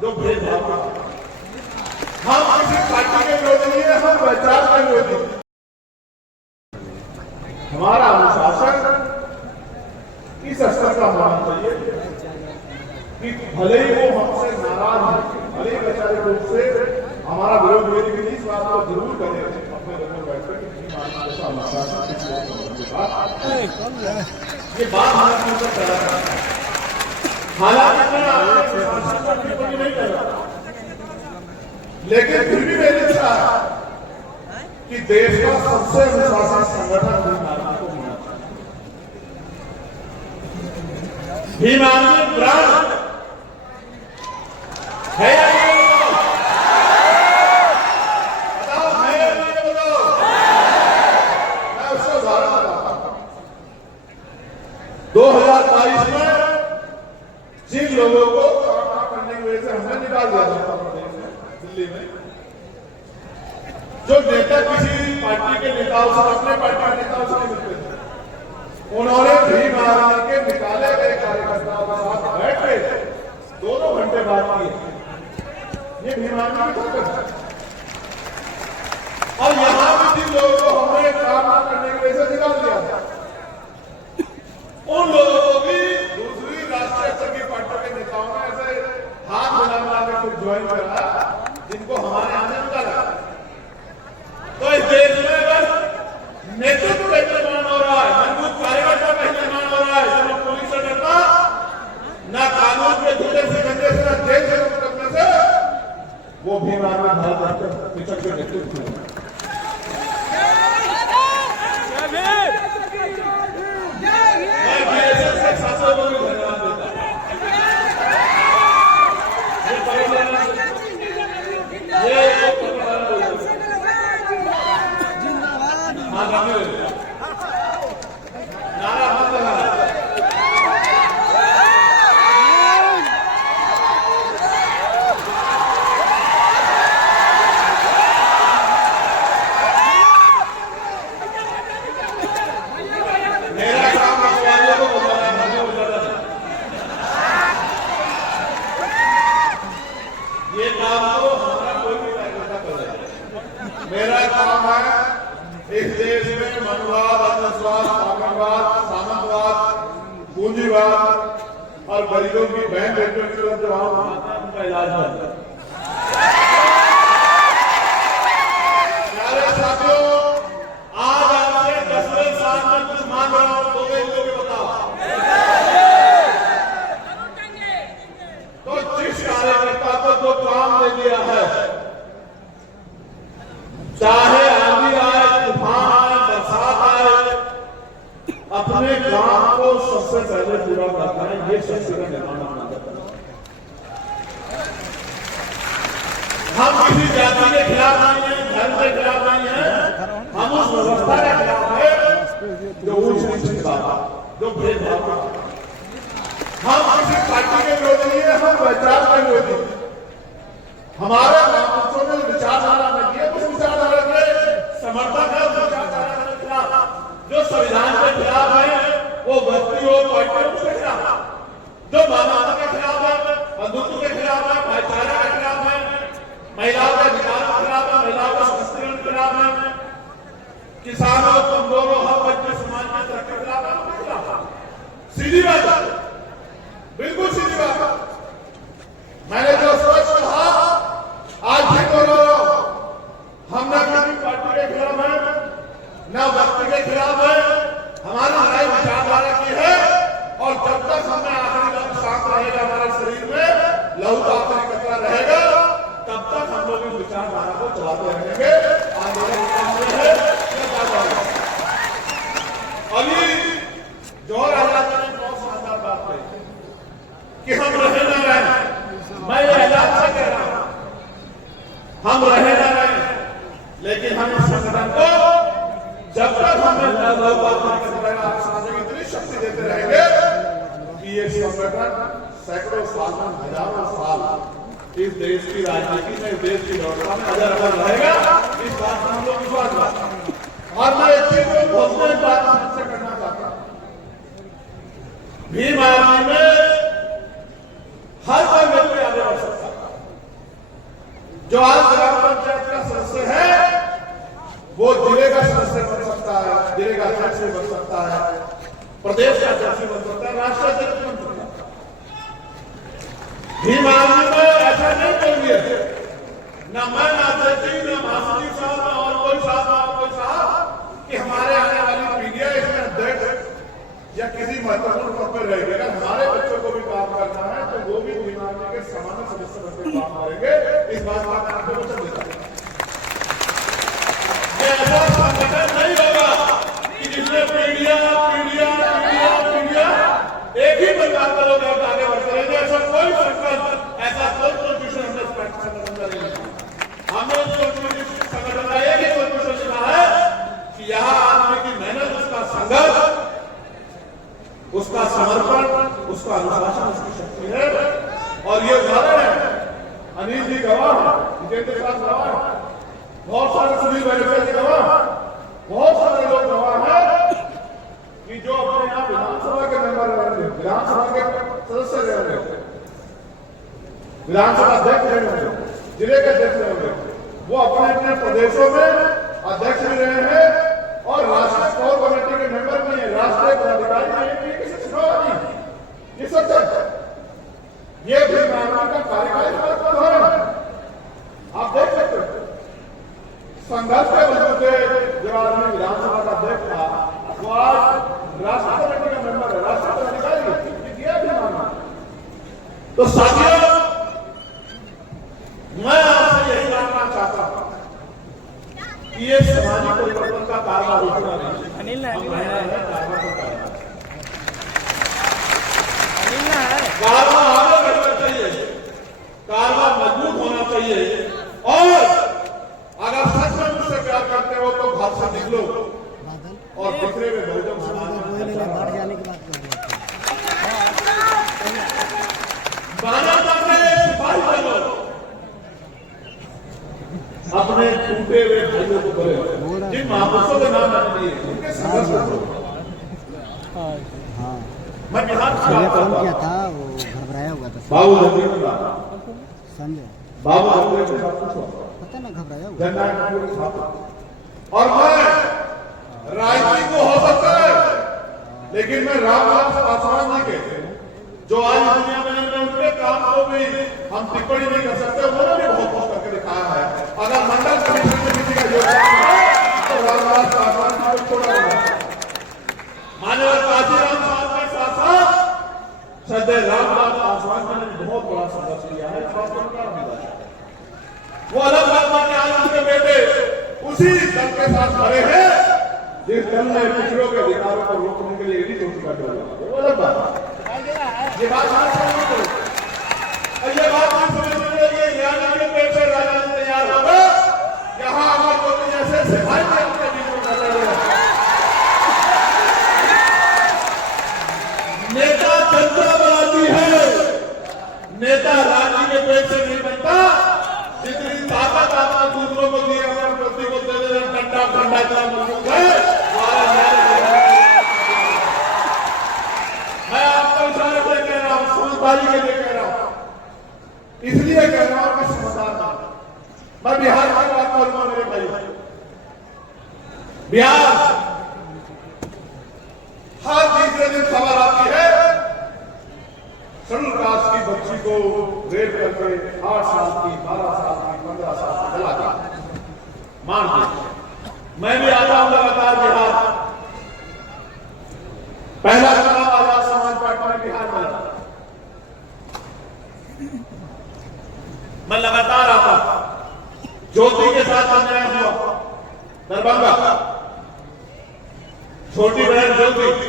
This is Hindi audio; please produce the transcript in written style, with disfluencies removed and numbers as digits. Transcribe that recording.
जो भेदभाव करते हैं। हम किसी पार्टी के विरोधी नहीं है, हम विचार के विरोधी। हमारा अनुशासन इस स्तर का होना चाहिए कि भले ही वो हमसे नाराज है, भले ही वैचारिक रूप से हमारा विरोध मेरी भी इस बात को जरूर करें अपने लोगों बैठकर ये बात हमारे ऊपर कर रहा है। हालांकि मैं नहीं कर रहा, लेकिन फिर भी मेरी इच्छा है कि देश का सबसे अनुशासित संगठन भीम आर्मी ब्रांड है या नहीं? बताओ, है या नहीं? बताओ। मैं उसका उदाहरण बताता हूं। 2022 में जिन लोगों को काम करने की वजह से हमने निकाल दिया था प्रदेश में, दिल्ली में, जो नेता किसी पार्टी के नेताओं से, अपने पार्टी के नेताओं से नहीं मिलते थे, उन्होंने भीम आर्मी के निकाले गए कार्यकर्ताओं के साथ बैठ के 2-2 घंटे बात की। ये भीम आर्मी की ताकत है। और यहां भी जिन लोगों को हमने काम न करने की वजह से निकाल दिया था, उन लोगों को भी दूसरी राष्ट्रीय स्तर की पार्टियों के नेताओं ने ऐसे हाथ मिला के कुछ ज्वाइन करा, जिनको हमारे यहां से निकाला। तो इस देश में बस नेतृत्व का निर्माण हो रहा है, मजबूत कार्यकर्ता का निर्माण हो रहा है। जब पुलिस से डरता, न कानून के झूठे सिकंजे से, न जेल से करने से, वो भीम आर्मी भारत पिछड़ के नेतृत्व मेरा काम है। इस देश में मनवाद, अंधविश्वास, आतंकवाद, सामंतवाद, पूंजीवाद और गरीबों की बहन बेटियों की तरफ जो उनका इलाज है। प्यारे साथियों, आज आपसे 10वें साल में कुछ मांग रहा हूं, तो बताओ। तो जिस कार्यकर्ता को जो काम दे दिया है, चाहे आंधी आए, तूफान आए, बरसात आए, अपने काम को सबसे पहले पूरा करना है। ये शक्ति का निर्माण होना है। हम किसी जाति के खिलाफ नहीं है, धर्म के खिलाफ नहीं है, हम उस व्यवस्था के खिलाफ है जो ऊंच नीच की बात है, जो भेदभाव करता है। हम किसी पार्टी के विरोधी नहीं है, हम विचार के विरोधी। हमारे महापुरुषों ने विचारधारा में किए, उस विचारधारा के समर्थक है, उस विचारधारा के खिलाफ, जो संविधान के खिलाफ है, वो व्यक्ति हो, पार्टी हो, उसके खिलाफ, जो मानवता के खिलाफ है, बंधुत्व के खिलाफ है, भाईचारे के खिलाफ है, महिलाओं के अधिकार के खिलाफ है, महिलाओं के सशक्तिकरण के खिलाफ है, किसानों, कमजोरों, हर बच्चे समाज के तरक्की के खिलाफ है। सीधी बात है, बिल्कुल सीधी बात है। मैंने जो स्पष्ट कहा, आज भी बोलो, हम न किसी पार्टी के खिलाफ है, न व्यक्ति के खिलाफ है। हमारी लड़ाई विचारधारा की है, और जब तक हमें आखिरी दम सांस रहेगा हमारे शरीर में, लहू का आखिरी कतरा रहेगा, तब तक हम लोग इस विचारधारा को चलाते रहेंगे। अभी जौहर आजाद ने बहुत शानदार बात कही कि हम रहे न रहे। मैं आजाद से कह रहा हूं, हम रहे न रहे, लेकिन हम इस संगठन को जब तक हमें इतनी शक्ति देते रहेंगे कि ये संगठन सैकड़ों साल, हजारों साल इस देश की राजनीति में, इस देश की व्यवस्था में अजर रहेगा। इस बात में हम लोग विश्वास रखते हैं। और मैं एक चीज को घोषणा बात से करना चाहता हूं, भीम आर्मी में हर कोई व्यक्ति आगे बढ़ सकता है। प्रदेश का अध्यक्ष बन सकता है, राष्ट्रीय अध्यक्ष बन सकता है। भीम आर्मी में ऐसा नहीं करिए, न मैं, न अध्यक्ष जी, न महासचिव साहब, न और कोई साहब कि हमारे आने वाली पीढ़ियां इसमें अध्यक्ष या किसी महत्वपूर्ण पद पर रहेगी। अगर हमारे बच्चों को भी काम करना है तो वो भी भीम आर्मी के सामान्य सदस्य बनकर काम करेंगे। इस बात का मैं आपको वचन देता हूं। ऐसा संगठन नहीं होगा कि जिसमें पीढ़ियां एक ही परिवार का लोग आगे बढ़ते रहेंगे। ऐसा कोई संगठन, ऐसा कोई कॉन्स्टिट्यूशन हमने संगठन हमने संगठन का एक ही कॉन्स्टिट्यूशन लिखा है कि यहाँ आदमी की मेहनत, उसका संघर्ष, उसका समर्पण, उसका अनुशासन, उसकी शक्ति है। और ये उदाहरण है, अनिल जी गवाह है, जितेंद्र साहब गवाह है, बहुत सारे सिविल वेलफेयर के गवाह, बहुत सारे लोग गवाह हैं कि जो अपने यहाँ विधानसभा के मेंबर रहे थे, विधानसभा के सदस्य रहे थे, विधानसभा अध्यक्ष रहे थे, जिले के अध्यक्ष रहे थे, वो अपने अपने प्रदेशों में अध्यक्ष भी रहे हैं और राष्ट्रीय कोर कमेटी के मेंबर भी हैं, राष्ट्रीय पदाधिकारी भी हैं। किसी चुनाव नहीं, ये सच है। ये भी आर्मी का कार्यकाल है, आप देख सकते हो। संघर्ष के बलबूते जब आदमी विधानसभा का अध्यक्ष था, वो आज राष्ट्रीय कमेटी का मेंबर है, राष्ट्रीय पदाधिकारी दिया भी माना। तो साथियों, मैं आपसे यही जानना चाहता हूं कि ये सामाजिक परिवर्तन का कारवा रुकना नहीं। कारवा आगे बढ़ना चाहिए, कारवा मजबूत होना चाहिए। और अगर सच में मुझसे प्यार करते हो तो घर से निकलो और दूसरे में बहुजन समाज में जाने की बात कर रहे सिपाही बनो, अपने टूटे हुए भाइयों को बोले, जिन महापुरुषों के नाम रख दिए उनके संघर्ष करो। मैं बिहार से क्या था, वो घबराया हुआ था बाबू जगदीश संजय, बाबू जगदीश के साथ पता ना घबराया हुआ। जननायक के साथ, और मैं राजनीति को हो सकता है, लेकिन मैं रामविलास पासवान जी के जो आज दुनिया में उनके काम को भी हम टिप्पणी नहीं कर सकते, उन्होंने भी बहुत कुछ करके दिखाया है। अगर मंडल कमीशन में किसी का योगदान है तो रामविलास पासवान जी को छोड़ा होगा। माननीय काशीराम साहब के साथ साथ श्रद्धेय रामविलास पासवान जी ने बहुत बड़ा संघर्ष किया है। वो अलग बात है, आज उनके बेटे उसी दल के साथ खड़े हैं जिस दल ने पिछड़ों के अधिकारों को रोकने के लिए यदि चोटी काटे हुए। वो अलग बात, ये बात ये बात राजनीति पेट से राजनीति तैयार होगा। यहाँ अमर ज्योति जैसे सिपाही अपने बीच में कर रहे हैं। नेता जनता बनाती है, नेता राजनीति के पेट से नहीं बनता। जितनी ताकत आपने दूसरों को दी, अमर ज्योति को दे देना, डंडा फंडा इतना मजबूत है। मैं आपको इशारे से कह रहा हूं, समझदारी के लिए कह रहा हूं, इसलिए कह रहा हूं कि समझदार मैं बिहार की बात करूंगा मेरे भाई। बिहार हर तीसरे दिन खबर आती है शेड्यूल कास्ट की बच्ची को रेप करके 8 साल की, 12 साल की, 15 साल की जला दिया, मार दिया। मैं भी आता हूं लगातार बिहार। पहला चुनाव आजाद समाज पार्टी ने बिहार में लड़ा, मैं लगातार आता। ज्योति के साथ अन्याय हुआ, दरभंगा, छोटी बहन ज्योति